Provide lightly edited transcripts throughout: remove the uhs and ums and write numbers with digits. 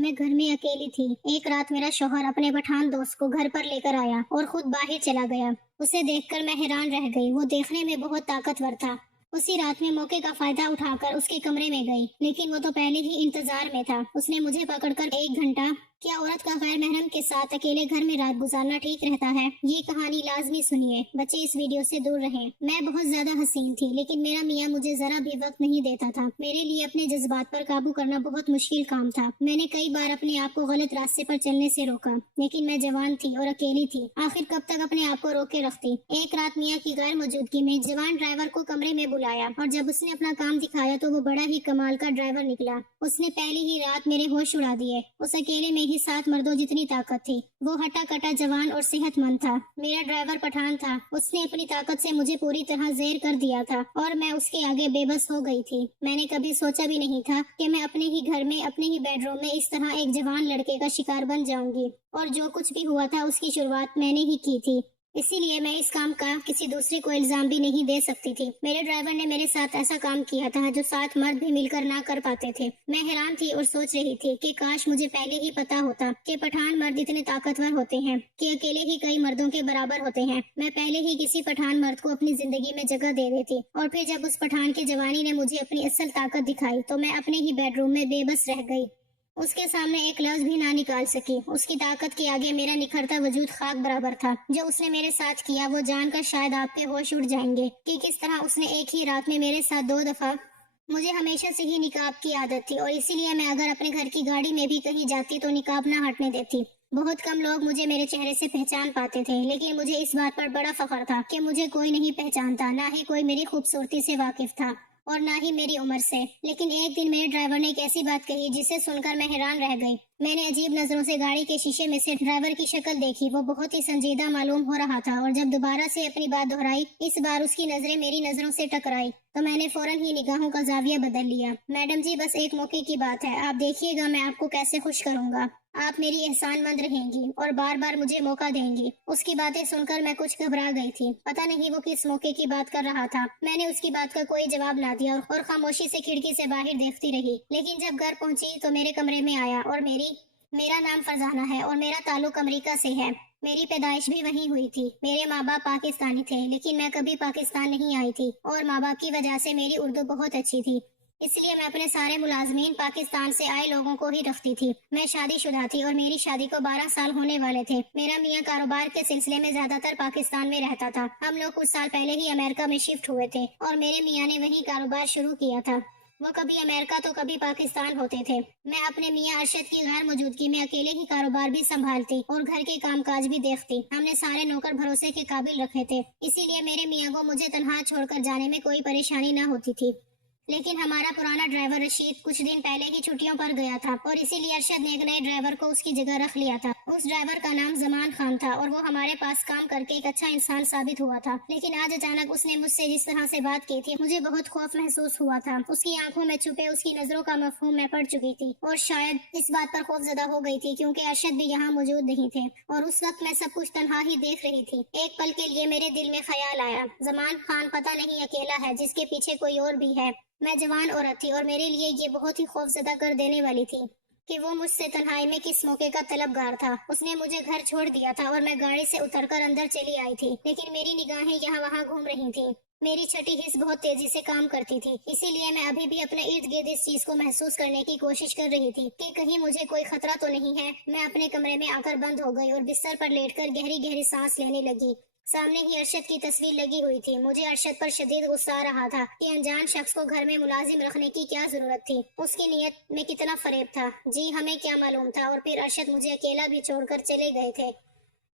میں گھر میں اکیلی تھی۔ ایک رات میرا شوہر اپنے پٹھان دوست کو گھر پر لے کر آیا اور خود باہر چلا گیا۔ اسے دیکھ کر میں حیران رہ گئی۔ وہ دیکھنے میں بہت طاقتور تھا۔ اسی رات میں موقع کا فائدہ اٹھا کر اس کے کمرے میں گئی، لیکن وہ تو پہلے ہی انتظار میں تھا۔ اس نے مجھے پکڑ کر 1 گھنٹہ کیا عورت کا غیر محرم کے ساتھ اکیلے گھر میں رات گزارنا ٹھیک رہتا ہے؟ یہ کہانی لازمی سنیے۔ بچے اس ویڈیو سے دور رہیں۔ میں بہت زیادہ حسین تھی، لیکن میرا میاں مجھے ذرا بھی وقت نہیں دیتا تھا۔ میرے لیے اپنے جذبات پر قابو کرنا بہت مشکل کام تھا۔ میں نے کئی بار اپنے آپ کو غلط راستے پر چلنے سے روکا، لیکن میں جوان تھی اور اکیلی تھی۔ آخر کب تک اپنے آپ کو روکے رکھتی؟ ایک رات میاں کی غیر موجودگی میں جوان ڈرائیور کو کمرے میں بلایا، اور جب اس نے اپنا کام دکھایا تو وہ بڑا ہی کمال کا ڈرائیور نکلا۔ اس نے پہلی ہی رات میرے ہوش اڑا دیے۔ اس اکیلے میں ہی 7 مردوں جتنی طاقت تھی۔ وہ ہٹا کٹا جوان اور صحت مند تھا۔ میرا ڈرائیور پٹھان تھا۔ اس نے اپنی طاقت سے مجھے پوری طرح زیر کر دیا تھا، اور میں اس کے آگے بے بس ہو گئی تھی۔ میں نے کبھی سوچا بھی نہیں تھا کہ میں اپنے ہی گھر میں، اپنے ہی بیڈ روم میں اس طرح ایک جوان لڑکے کا شکار بن جاؤں گی، اور جو کچھ بھی ہوا تھا اس کی شروعات میں نے ہی کی تھی۔ اسی لیے میں اس کام کا کسی دوسرے کو الزام بھی نہیں دے سکتی تھی۔ میرے ڈرائیور نے میرے ساتھ ایسا کام کیا تھا جو 7 مرد بھی مل کر نہ کر پاتے تھے۔ میں حیران تھی اور سوچ رہی تھی کہ کاش مجھے پہلے ہی پتا ہوتا کہ پٹھان مرد اتنے طاقتور ہوتے ہیں کہ اکیلے ہی کئی مردوں کے برابر ہوتے ہیں۔ میں پہلے ہی کسی پٹھان مرد کو اپنی زندگی میں جگہ دے دیتی، اور پھر جب اس پٹھان کی جوانی نے مجھے اپنی اصل طاقت دکھائی تو میں اپنے ہی بیڈ روم میں بے بس رہ گئی۔ اس کے سامنے ایک لفظ بھی نہ نکال سکی۔ اس کی طاقت کے آگے میرا نکھرتا وجود خاک برابر تھا۔ جو اس نے میرے ساتھ کیا وہ جان کر شاید آپ کے ہوش اڑ جائیں گے کہ کس طرح اس نے ایک ہی رات میں میرے ساتھ 2 دفعہ۔ مجھے ہمیشہ سے ہی نقاب کی عادت تھی، اور اسی لیے میں اگر اپنے گھر کی گاڑی میں بھی کہیں جاتی تو نقاب نہ ہٹنے دیتی۔ بہت کم لوگ مجھے میرے چہرے سے پہچان پاتے تھے، لیکن مجھے اس بات پر بڑا فخر تھا کہ مجھے کوئی نہیں پہچانتا، نہ ہی کوئی میری خوبصورتی سے واقف تھا اور نہ ہی میری عمر سے۔ لیکن ایک دن میرے ڈرائیور نے ایک ایسی بات کہی جسے سن کر میں حیران رہ گئی۔ میں نے عجیب نظروں سے گاڑی کے شیشے میں سے ڈرائیور کی شکل دیکھی۔ وہ بہت ہی سنجیدہ معلوم ہو رہا تھا، اور جب دوبارہ سے اپنی بات دہرائی، اس بار اس کی نظریں میری نظروں سے ٹکرائی تو میں نے فوراً ہی نگاہوں کا زاویہ بدل لیا۔ میڈم جی، بس ایک موقع کی بات ہے، آپ دیکھیے گا میں آپ کو کیسے خوش کروں گا۔ آپ میری احسان مند رہیں گی اور بار بار مجھے موقع دیں گی۔ اس کی باتیں سن کر میں کچھ گھبرا گئی تھی۔ پتہ نہیں وہ کس موقع کی بات کر رہا تھا۔ میں نے اس کی بات کا کوئی جواب نہ دیا اور خاموشی سے کھڑکی سے باہر دیکھتی رہی۔ لیکن جب گھر پہنچی تو میرے کمرے میں آیا، اور میرا نام فرزانہ ہے اور میرا تعلق امریکہ سے ہے۔ میری پیدائش بھی وہیں ہوئی تھی۔ میرے ماں باپ پاکستانی تھے، لیکن میں کبھی پاکستان نہیں آئی تھی، اور ماں باپ کی وجہ سے میری اردو بہت اچھی تھی۔ اس لیے میں اپنے سارے ملازمین پاکستان سے آئے لوگوں کو ہی رکھتی تھی۔ میں شادی شدہ تھی اور میری شادی کو 12 سال ہونے والے تھے۔ میرا میاں کاروبار کے سلسلے میں زیادہ تر پاکستان میں رہتا تھا۔ ہم لوگ کچھ سال پہلے ہی امریکہ میں شفٹ ہوئے تھے، اور میرے میاں نے وہیں کاروبار شروع کیا تھا۔ وہ کبھی امریکہ تو کبھی پاکستان ہوتے تھے۔ میں اپنے میاں ارشد کی غیر موجودگی میں اکیلے ہی کاروبار بھی سنبھالتی اور گھر کے کام کاج بھی دیکھتی۔ ہم نے سارے نوکر بھروسے کے قابل رکھے تھے، اسی لیے میرے میاں کو مجھے تنہا چھوڑ کر جانے میں کوئی پریشانی نہ ہوتی تھی۔ لیکن ہمارا پرانا ڈرائیور رشید کچھ دن پہلے ہی چھٹیوں پر گیا تھا، اور اسی لیے ارشد نے ایک نئے ڈرائیور کو اس کی جگہ رکھ لیا تھا۔ اس ڈرائیور کا نام زمان خان تھا، اور وہ ہمارے پاس کام کر کے ایک اچھا انسان ثابت ہوا تھا۔ لیکن آج اچانک اس نے مجھ سے جس طرح سے بات کی تھی، مجھے بہت خوف محسوس ہوا تھا۔ اس کی آنکھوں میں چھپے اس کی نظروں کا مفہوم میں پڑ چکی تھی، اور شاید اس بات پر خوف زدہ ہو گئی تھی کیونکہ ارشد بھی یہاں موجود نہیں تھے، اور اس وقت میں سب کچھ تنہا ہی دیکھ رہی تھی۔ ایک پل کے لیے میرے دل میں خیال آیا، زمان خان پتہ نہیں اکیلا ہے جس کے پیچھے کوئی اور بھی ہے۔ میں جوان عورت تھی، اور میرے لیے یہ بہت ہی خوف زدہ کر دینے والی تھی کہ وہ مجھ سے تنہائی میں کس موقع کا طلبگار تھا۔ اس نے مجھے گھر چھوڑ دیا تھا اور میں گاڑی سے اتر کر اندر چلی آئی تھی، لیکن میری نگاہیں یہاں وہاں گھوم رہی تھیں۔ میری چھٹی حص بہت تیزی سے کام کرتی تھی، اسی لیے میں ابھی بھی اپنے ارد گرد اس چیز کو محسوس کرنے کی کوشش کر رہی تھی کہ کہیں مجھے کوئی خطرہ تو نہیں ہے۔ میں اپنے کمرے میں آ کر بند ہو گئی اور بستر پر لیٹ کر گہری گہری سانس لینے لگی۔ سامنے ہی ارشد کی تصویر لگی ہوئی تھی۔ مجھے ارشد پر شدید غصہ آ رہا تھا کہ انجان شخص کو گھر میں ملازم رکھنے کی کیا ضرورت تھی۔ اس کی نیت میں کتنا فریب تھا، جی ہمیں کیا معلوم تھا۔ اور پھر ارشد مجھے اکیلا بھی چھوڑ کر چلے گئے تھے۔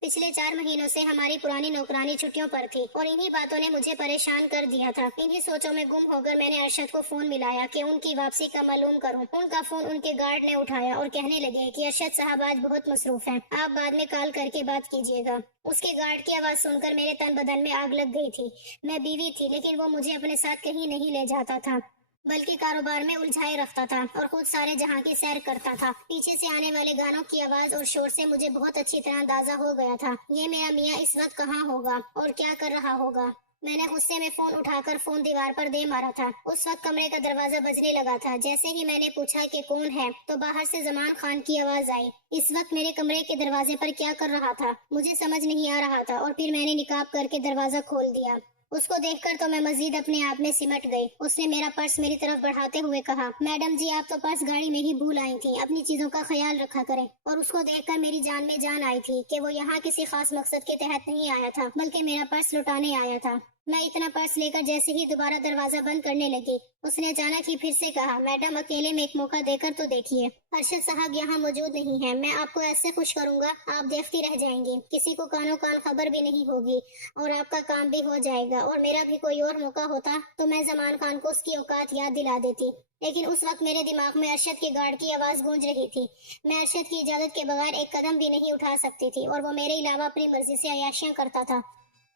پچھلے 4 مہینوں سے ہماری پرانی نوکرانی چھٹیوں پر تھی، اور انہی باتوں نے مجھے پریشان کر دیا تھا۔ انہی سوچوں میں گم ہو کر میں نے ارشد کو فون ملایا کہ ان کی واپسی کا معلوم کروں۔ ان کا فون ان کے گارڈ نے اٹھایا اور کہنے لگے کہ ارشد صاحب آج بہت مصروف ہیں، آپ بعد میں کال کر کے بات کیجیے گا۔ اس کے گارڈ کی آواز سن کر میرے تن بدن میں آگ لگ گئی تھی۔ میں بیوی تھی، لیکن وہ مجھے اپنے ساتھ کہیں نہیں لے جاتا تھا، بلکہ کاروبار میں الجھائے رکھتا تھا اور خود سارے جہاں کی سیر کرتا تھا۔ پیچھے سے آنے والے گانوں کی آواز اور شور سے مجھے بہت اچھی طرح اندازہ ہو گیا تھا، یہ میرا میاں اس وقت کہاں ہوگا اور کیا کر رہا ہوگا۔ میں نے غصے میں فون اٹھا کر فون دیوار پر دے مارا تھا۔ اس وقت کمرے کا دروازہ بجنے لگا تھا۔ جیسے ہی میں نے پوچھا کہ کون ہے تو باہر سے زمان خان کی آواز آئی۔ اس وقت میرے کمرے کے دروازے پر کیا کر رہا تھا مجھے سمجھ نہیں آ رہا تھا، اور پھر میں نے نقاب کر کے دروازہ کھول دیا۔ اس کو دیکھ کر تو میں مزید اپنے آپ میں سمٹ گئی۔ اس نے میرا پرس میری طرف بڑھاتے ہوئے کہا، میڈم جی آپ تو پرس گاڑی میں ہی بھول آئی تھی، اپنی چیزوں کا خیال رکھا کریں۔ اور اس کو دیکھ کر میری جان میں جان آئی تھی کہ وہ یہاں کسی خاص مقصد کے تحت نہیں آیا تھا بلکہ میرا پرس لٹانے آیا تھا۔ میں اتنا پرس لے کر جیسے ہی دوبارہ دروازہ بند کرنے لگی، اس نے اچانک ہی پھر سے کہا، میڈم اکیلے میں ایک موقع دے کر تو دیکھیے۔ ارشد صاحب یہاں موجود نہیں ہے، میں آپ کو ایسے خوش کروں گا آپ دیکھتی رہ جائیں گی، کسی کو کانوں کان خبر بھی نہیں ہوگی اور آپ کا کام بھی ہو جائے گا۔ اور میرا بھی کوئی اور موقع ہوتا تو میں زمان خان کو اس کی اوقات یاد دلا دیتی، لیکن اس وقت میرے دماغ میں ارشد کے گارڈ کی آواز گونج رہی تھی۔ میں ارشد کی اجازت کے بغیر ایک قدم بھی نہیں اٹھا سکتی تھی، اور وہ میرے علاوہ اپنی مرضی سے عیاشیاں کرتا تھا۔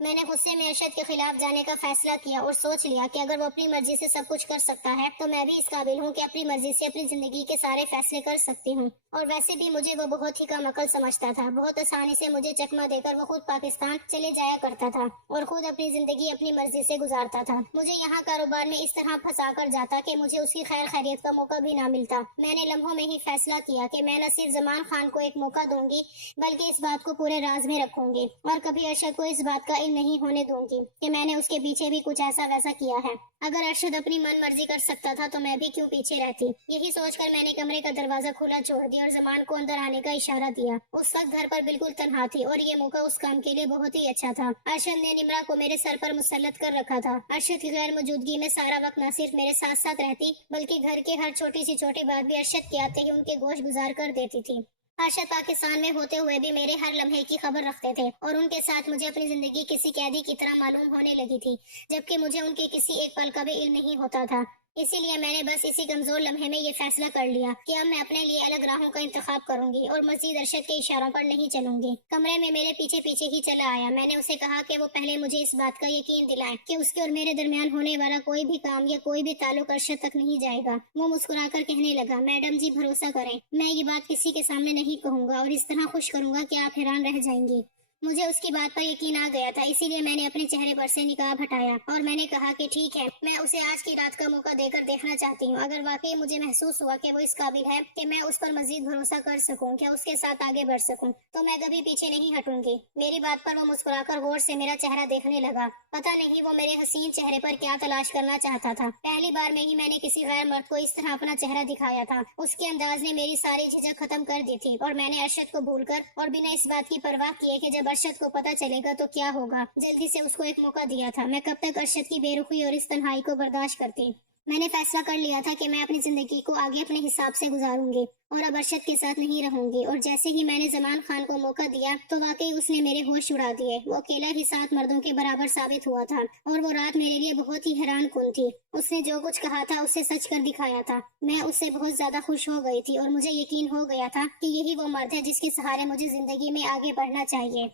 میں نے غصے میں ارشد کے خلاف جانے کا فیصلہ کیا اور سوچ لیا کہ اگر وہ اپنی مرضی سے سب کچھ کر سکتا ہے تو میں بھی اس قابل ہوں کہ اپنی مرضی سے اپنی زندگی کے سارے فیصلے کر سکتی ہوں۔ اور ویسے بھی مجھے وہ بہت ہی کم عقل سمجھتا تھا، بہت آسانی سے مجھے چکمہ دے کر وہ خود پاکستان چلے جایا کرتا تھا اور خود اپنی زندگی اپنی مرضی سے گزارتا تھا۔ مجھے یہاں کاروبار میں اس طرح پھنسا کر جاتا کہ مجھے اس کی خیر خیریت کا موقع بھی نہ ملتا۔ میں نے لمحوں میں ہی فیصلہ کیا کہ میں نہ صرف زمان خان کو ایک موقع دوں گی بلکہ اس بات کو پورے راز میں رکھوں گی اور کبھی ارشد کو اس بات کا علم نہیں ہونے دوں گی کہ میں نے اس کے پیچھے بھی کچھ ایسا ویسا کیا ہے۔ اگر ارشد اپنی من مرضی کر سکتا تھا تو میں بھی کیوں پیچھے رہتی۔ یہی سوچ کر میں نے کمرے کا دروازہ کھلا چھوڑ دیا اور زمان کو اندر آنے کا اشارہ دیا۔ اس وقت گھر پر بالکل تنہا تھی اور یہ موقع اس کام کے لیے بہت ہی اچھا تھا۔ ارشد نے نمرا کو میرے سر پر مسلط کر رکھا تھا۔ ارشد کی غیر موجودگی میں سارا وقت نہ صرف میرے ساتھ ساتھ رہتی بلکہ گھر کے ہر چھوٹی سی چھوٹی بات بھی ارشد کے آتے ہی ان کے گوش گزار کر دیتی تھی۔ ارشد پاکستان میں ہوتے ہوئے بھی میرے ہر لمحے کی خبر رکھتے تھے اور ان کے ساتھ مجھے اپنی زندگی کسی قیدی کی طرح معلوم ہونے لگی تھی، جبکہ مجھے ان کے کسی ایک پل کا بھی علم نہیں ہوتا تھا۔ اسی لیے میں نے بس اسی کمزور لمحے میں یہ فیصلہ کر لیا کہ اب میں اپنے لیے الگ راہوں کا انتخاب کروں گی اور مزید ارشد کے اشاروں پر نہیں چلوں گی۔ کمرے میں میرے پیچھے پیچھے ہی چلا آیا۔ میں نے اسے کہا کہ وہ پہلے مجھے اس بات کا یقین دلائے کہ اس کے اور میرے درمیان ہونے والا کوئی بھی کام یا کوئی بھی تعلق ارشد تک نہیں جائے گا۔ وہ مسکرا کر کہنے لگا، میڈم جی بھروسہ کریں، میں یہ بات کسی کے سامنے نہیں کہوں گا اور اس طرح خوش کروں گا کہ آپ حیران رہ جائیں گی۔ مجھے اس کی بات پر یقین آ گیا تھا، اسی لیے میں نے اپنے چہرے پر سے نقاب ہٹایا اور میں نے کہا کہ ٹھیک ہے، میں اسے آج کی رات کا موقع دے کر دیکھنا چاہتی ہوں۔ اگر واقعی مجھے محسوس ہوا کہ وہ اس قابل ہے کہ میں اس پر مزید بھروسہ کر سکوں، کہ اس کے ساتھ آگے بڑھ سکوں، تو میں کبھی پیچھے نہیں ہٹوں گی۔ میری بات پر وہ مسکرا کر غور سے میرا چہرہ دیکھنے لگا۔ پتہ نہیں وہ میرے حسین چہرے پر کیا تلاش کرنا چاہتا تھا۔ پہلی بار میں ہی میں نے کسی غیر مرد کو اس طرح اپنا چہرہ دکھایا تھا۔ اس کے انداز نے میری ساری جھجک ختم کر دی تھی اور میں نے ارشد کو بھول کر اور بنا اس بات کی پرواہ کیے کہ جب ارشد کو پتہ چلے گا تو کیا ہوگا، جلدی سے اس کو ایک موقع دیا تھا۔ میں کب تک ارشد کی بے رخی اور اس تنہائی کو برداشت کرتی۔ میں نے فیصلہ کر لیا تھا کہ میں اپنی زندگی کو آگے اپنے حساب سے گزاروں گی اور اب ارشد کے ساتھ نہیں رہوں گی۔ اور جیسے ہی میں نے زمان خان کو موقع دیا تو واقعی اس نے میرے ہوش اڑا دیے۔ وہ اکیلا ہی 7 مردوں کے برابر ثابت ہوا تھا اور وہ رات میرے لیے بہت ہی حیران کن تھی۔ اس نے جو کچھ کہا تھا اسے سچ کر دکھایا تھا۔ میں اس سے بہت زیادہ خوش ہو گئی تھی اور مجھے یقین ہو گیا تھا کہ یہی وہ مرد ہے جس کے سہارے مجھے زندگی میں آگے بڑھنا چاہیے۔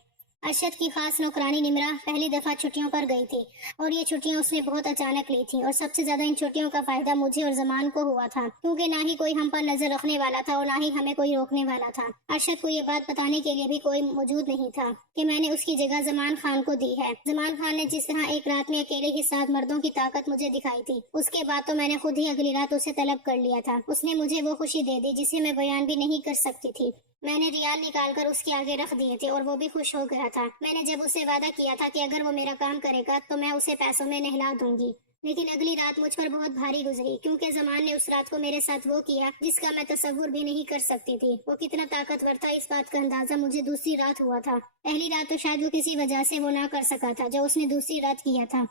ارشد کی خاص نوکرانی نمرا پہلی دفعہ چھٹیوں پر گئی تھی اور یہ چھٹیاں اس نے بہت اچانک لی تھی، اور سب سے زیادہ ان چھٹیوں کا فائدہ مجھے اور زمان کو ہوا تھا، کیونکہ نہ ہی کوئی ہم پر نظر رکھنے والا تھا اور نہ ہی ہمیں کوئی روکنے والا تھا۔ ارشد کو یہ بات بتانے کے لیے بھی کوئی موجود نہیں تھا کہ میں نے اس کی جگہ زمان خان کو دی ہے۔ زمان خان نے جس طرح ایک رات میں اکیلے ہی 7 مردوں کی طاقت مجھے دکھائی تھی، اس کے بعد تو میں نے خود ہی اگلی رات اسے طلب کر لیا تھا۔ اس نے مجھے وہ خوشی دے دی جسے میں بیان بھی نہیں کر سکتی تھی۔ میں نے ریال نکال کر اس کے آگے رکھ دیے تھے اور وہ بھی خوش ہو گیا تھا۔ میں نے جب اسے وعدہ کیا تھا کہ اگر وہ میرا کام کرے گا تو میں اسے پیسوں میں نہلا دوں گی، لیکن اگلی رات مجھ پر بہت بھاری گزری، کیونکہ زمان نے اس رات کو میرے ساتھ وہ کیا جس کا میں تصور بھی نہیں کر سکتی تھی۔ وہ کتنا طاقتور تھا اس بات کا اندازہ مجھے دوسری رات ہوا تھا۔ پہلی رات تو شاید وہ کسی وجہ سے وہ نہ کر سکا تھا جو اس نے دوسری رات کیا تھا۔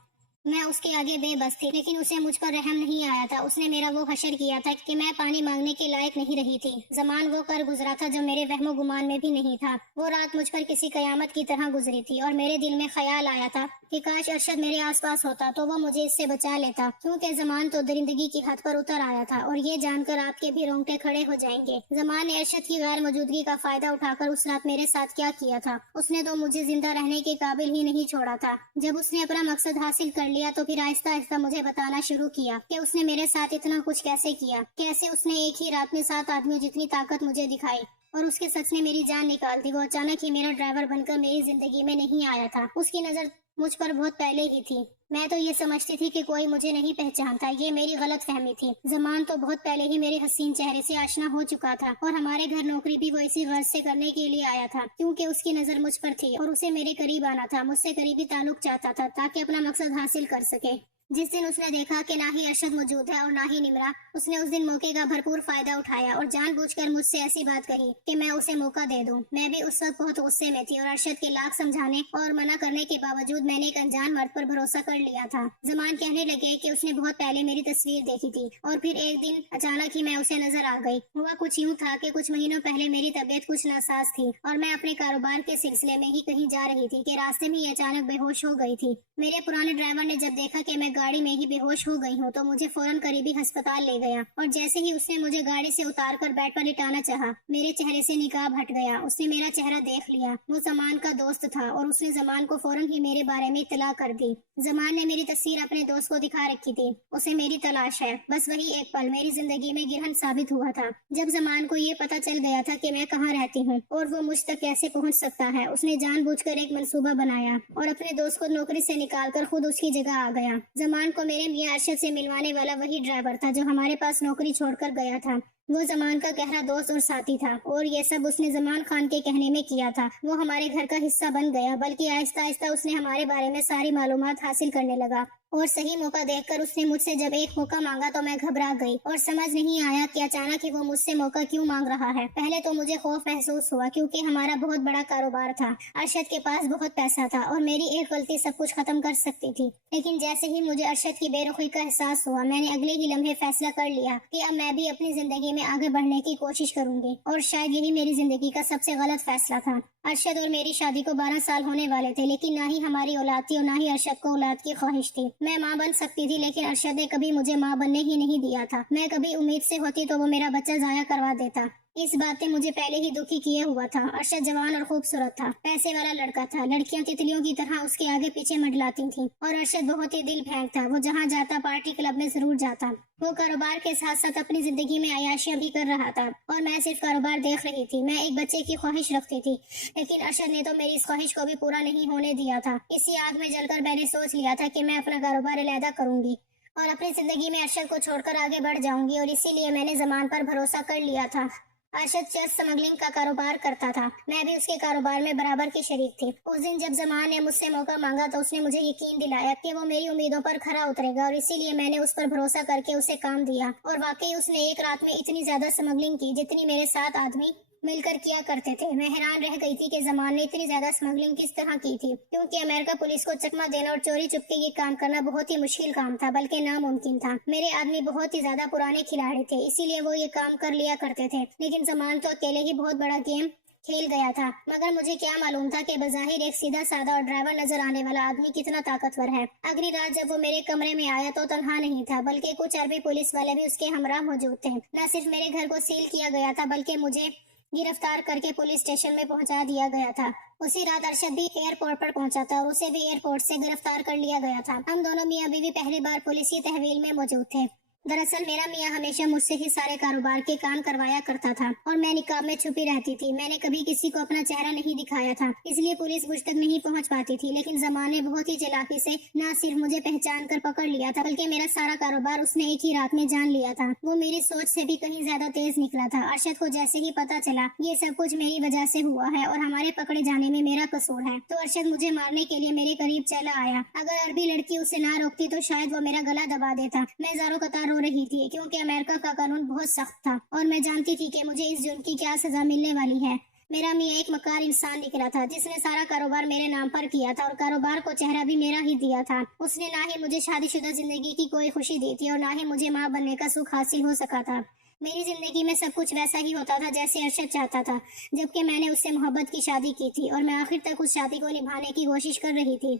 میں اس کے آگے بے بس تھی، لیکن اسے مجھ پر رحم نہیں آیا تھا۔ اس نے میرا وہ حشر کیا تھا کہ میں پانی مانگنے کے لائق نہیں رہی تھی۔ زمان وہ کر گزرا تھا جو میرے وہم و گمان میں بھی نہیں تھا۔ وہ رات مجھ پر کسی قیامت کی طرح گزری تھی اور میرے دل میں خیال آیا تھا کہ کاش ارشد میرے آس پاس ہوتا تو وہ مجھے اس سے بچا لیتا، کیونکہ زمان تو درندگی کی حد پر اتر آیا تھا، اور یہ جان کر آپ کے بھی رونگٹے کھڑے ہو جائیں گے۔ زمان نے ارشد کی غیر موجودگی کا فائدہ اٹھا کر اس رات میرے ساتھ کیا کیا تھا۔ اس نے تو مجھے زندہ رہنے کے قابل ہی نہیں چھوڑا تھا۔ جب اس نے اپنا مقصد حاصل کر لیا تو پھر آہستہ آہستہ مجھے بتانا شروع کیا کہ اس نے میرے ساتھ اتنا کچھ کیسے کیا، کیسے اس نے ایک ہی رات میں 7 آدمیوں جتنی طاقت مجھے دکھائی، اور اس کے سچ نے میری جان نکال دی۔ وہ اچانک ہی میرا ڈرائیور بن کر میری زندگی میں نہیں آیا تھا۔ اس کی نظر مجھ پر بہت پہلے ہی تھی۔ میں تو یہ سمجھتی تھی کہ کوئی مجھے نہیں پہچانتا، یہ میری غلط فہمی تھی۔ زمان تو بہت پہلے ہی میرے حسین چہرے سے آشنا ہو چکا تھا، اور ہمارے گھر نوکری بھی وہ اسی غرض سے کرنے کے لیے آیا تھا، کیونکہ اس کی نظر مجھ پر تھی اور اسے میرے قریب آنا تھا، مجھ سے قریبی تعلق چاہتا تھا تاکہ اپنا مقصد حاصل کر سکے۔ جس دن اس نے دیکھا کہ نہ ہی ارشد موجود ہے اور نہ ہی نمرا، اس نے اس دن موقع کا بھرپور فائدہ اٹھایا اور جان بوجھ کر مجھ سے ایسی بات کہی کہ میں اسے موقع دے دوں۔ میں بھی اس وقت بہت غصے میں تھی اور ارشد کے لاکھ سمجھانے اور منع کرنے کے باوجود میں نے ایک انجان مرد پر بھروسہ کر لیا تھا۔ زمان کہنے لگے کہ اس نے بہت پہلے میری تصویر دیکھی تھی اور پھر ایک دن اچانک ہی میں اسے نظر آ گئی۔ ہوا کچھ یوں تھا کہ کچھ مہینوں پہلے میری طبیعت کچھ ناساز تھی اور میں اپنے کاروبار کے سلسلے میں ہی کہیں جا رہی تھی کہ راستے میں ہی اچانک بے ہوش ہو گئی تھی۔ میرے پرانے ڈرائیور نے جب دیکھا کہ میں گاڑی میں ہی بے ہوش ہو گئی ہوں تو مجھے فوراً قریبی ہسپتال لے گیا، اور جیسے ہی اس نے مجھے گاڑی سے اتار کر بیڈ پر لٹانا چاہا، میرے چہرے سے نقاب ہٹ گیا۔ اس نے میرا چہرہ دیکھ لیا، وہ زمان کا دوست تھا اور اس نے زمان کو فوراً ہی میرے بارے میں اطلاع کر دی۔ زمان نے میری تصویر اپنے دوست کو دکھا رکھی تھی، اسے میری تلاش ہے۔ بس وہی ایک پل میری زندگی میں گرہن ثابت ہوا تھا۔ جب زمان کو یہ پتا چل گیا تھا کہ میں کہاں رہتی ہوں اور وہ مجھ تک کیسے پہنچ سکتا ہے، اس نے جان بوجھ کر ایک منصوبہ بنایا اور اپنے دوست کو نوکری سے نکال کر خود اس کی جگہ آ گیا۔ زمان کو میرے میاں ارشد سے ملوانے والا وہی ڈرائیور تھا جو ہمارے پاس نوکری چھوڑ کر گیا تھا۔ وہ زمان کا گہرا دوست اور ساتھی تھا، اور یہ سب اس نے زمان خان کے کہنے میں کیا تھا۔ وہ ہمارے گھر کا حصہ بن گیا، بلکہ آہستہ آہستہ اس نے ہمارے بارے میں ساری معلومات حاصل کرنے لگا، اور صحیح موقع دیکھ کر اس نے مجھ سے جب ایک موقع مانگا تو میں گھبرا گئی اور سمجھ نہیں آیا کہ اچانک ہی وہ مجھ سے موقع کیوں مانگ رہا ہے۔ پہلے تو مجھے خوف محسوس ہوا کیونکہ ہمارا بہت بڑا کاروبار تھا، ارشد کے پاس بہت پیسہ تھا اور میری ایک غلطی سب کچھ ختم کر سکتی تھی۔ لیکن جیسے ہی مجھے ارشد کی بے رخی کا احساس ہوا، میں نے اگلے ہی لمحے فیصلہ کر لیا کہ اب میں بھی اپنی زندگی میں آگے بڑھنے کی کوشش کروں گی، اور شاید یہی میری زندگی کا سب سے غلط فیصلہ تھا۔ ارشد اور میری شادی کو 12 سال ہونے والے تھے، لیکن نہ ہی ہماری اولاد تھی اور نہ ہی ارشد کو اولاد کی خواہش تھی۔ میں ماں بن سکتی تھی، لیکن ارشد نے کبھی مجھے ماں بننے ہی نہیں دیا تھا۔ میں کبھی امید سے ہوتی تو وہ میرا بچہ ضائع کروا دیتا۔ اس بات نے مجھے پہلے ہی دکھی کیے ہوا تھا۔ ارشد جوان اور خوبصورت تھا، پیسے والا لڑکا تھا، لڑکیاں تتلیوں کی طرح اس کے آگے پیچھے منڈلاتی تھیں، اور ارشد بہت ہی دل پھینک تھا، وہ جہاں جاتا پارٹی کلب میں ضرور جاتا۔ وہ کاروبار کے ساتھ ساتھ اپنی زندگی میں عیاشیاں بھی کر رہا تھا، اور میں صرف کاروبار دیکھ رہی تھی۔ میں ایک بچے کی خواہش رکھتی تھی، لیکن ارشد نے تو میری اس خواہش کو بھی پورا نہیں ہونے دیا تھا۔ اسی آگ میں جل کر میں نے سوچ لیا تھا کہ میں اپنا کاروبار علیحدہ کروں گی اور اپنی زندگی میں ارشد کو چھوڑ کر آگے بڑھ جاؤں گی، اور اسی لیے میں نے زمان پر بھروسہ کر لیا تھا۔ ارشد چرس سمگلنگ کا کاروبار کرتا تھا، میں بھی اس کے کاروبار میں برابر کی شریک تھی۔ اس دن جب زمان نے مجھ سے موقع مانگا تو اس نے مجھے یقین دلایا کہ وہ میری امیدوں پر کھرا اترے گا، اور اسی لیے میں نے اس پر بھروسہ کر کے اسے کام دیا، اور واقعی اس نے ایک رات میں اتنی زیادہ سمگلنگ کی جتنی میرے 7 آدمی مل کر کیا کرتے تھے۔ میں حیران رہ گئی تھی کہ زمان نے اتنی زیادہ سمگلنگ کس طرح کی تھی، کیونکہ امریکہ پولیس کو چکمہ دینا اور چوری چپکے یہ کام کرنا بہت ہی مشکل کام تھا، بلکہ ناممکن تھا۔ میرے آدمی بہت ہی زیادہ پرانے کھلاڑی تھے، اسی لیے وہ یہ کام کر لیا کرتے تھے، لیکن زمان تو اکیلے ہی بہت بڑا گیم کھیل گیا تھا۔ مگر مجھے کیا معلوم تھا کہ بظاہر ایک سیدھا سادہ اور ڈرائیور نظر آنے والا آدمی کتنا طاقتور ہے۔ اگلی رات جب وہ میرے کمرے میں آیا تو تنہا نہیں تھا، بلکہ کچھ عربی پولیس والے بھی اس کے ہمراہ موجود تھے۔ نہ صرف میرے گھر کو سیل کیا گیا تھا، بلکہ مجھے گرفتار کر کے پولیس اسٹیشن میں پہنچا دیا گیا تھا۔ اسی رات ارشد بھی ایئرپورٹ پر پہنچا تھا اور اسے بھی ایئرپورٹ سے گرفتار کر لیا گیا تھا۔ ہم دونوں میاں بیوی پہلی بار پولیس کی تحویل میں موجود تھے۔ دراصل میرا میاں ہمیشہ مجھ سے ہی سارے کاروبار کے کام کروایا کرتا تھا، اور میں نقاب میں چھپی رہتی تھی۔ میں نے کبھی کسی کو اپنا چہرہ نہیں دکھایا تھا، اس لیے پولیس مجھ تک نہیں پہنچ پاتی تھی۔ لیکن زمان نے بہت ہی چلاکی سے نہ صرف مجھے پہچان کر پکڑ لیا تھا، بلکہ میرا سارا کاروبار اس نے ایک ہی رات میں جان لیا تھا۔ وہ میری سوچ سے بھی کہیں زیادہ تیز نکلا تھا۔ ارشد کو جیسے ہی پتا چلا یہ سب کچھ میری وجہ سے ہوا ہے اور ہمارے پکڑے جانے میں میرا قصور ہے، تو ارشد مجھے مارنے کے لیے میرے قریب چلا آیا۔ اگر عربی لڑکی اسے نہ روکتی تو شاید وہ میرا گلا دبا دیتا۔ میں زاروں قطار رو رہی تھی کیونکہ امریکہ کا قانون بہت سخت تھا، اور میں جانتی تھی کہ مجھے اس جرم کی کیا سزا ملنے والی ہے۔ میرا میاں ایک مکار انسان نکلا تھا جس نے سارا کاروبار میرے نام پر کیا تھا، اور کاروبار کو چہرہ بھی میرا ہی دیا تھا۔ اس نے نہ ہی مجھے شادی شدہ زندگی کی کوئی خوشی دی تھی، اور نہ ہی مجھے ماں بننے کا سکھ حاصل ہو سکا تھا۔ میری زندگی میں سب کچھ ویسا ہی ہوتا تھا جیسے ارشد چاہتا تھا، جبکہ میں نے اس سے محبت کی شادی کی تھی، اور میں آخر تک اس شادی کو نبھانے کی کوشش کر رہی تھی۔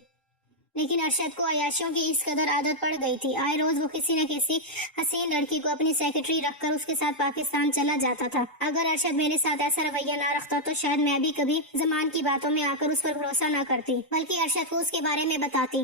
لیکن ارشد کو عیاشیوں کی اس قدر عادت پڑ گئی تھی، آئے روز وہ کسی نہ کسی حسین لڑکی کو اپنی سیکرٹری رکھ کر اس کے ساتھ پاکستان چلا جاتا تھا۔ اگر ارشد میرے ساتھ ایسا رویہ نہ رکھتا تو شاید میں بھی کبھی زمان کی باتوں میں آ کر اس پر بھروسہ نہ کرتی، بلکہ ارشد کو اس کے بارے میں بتاتی،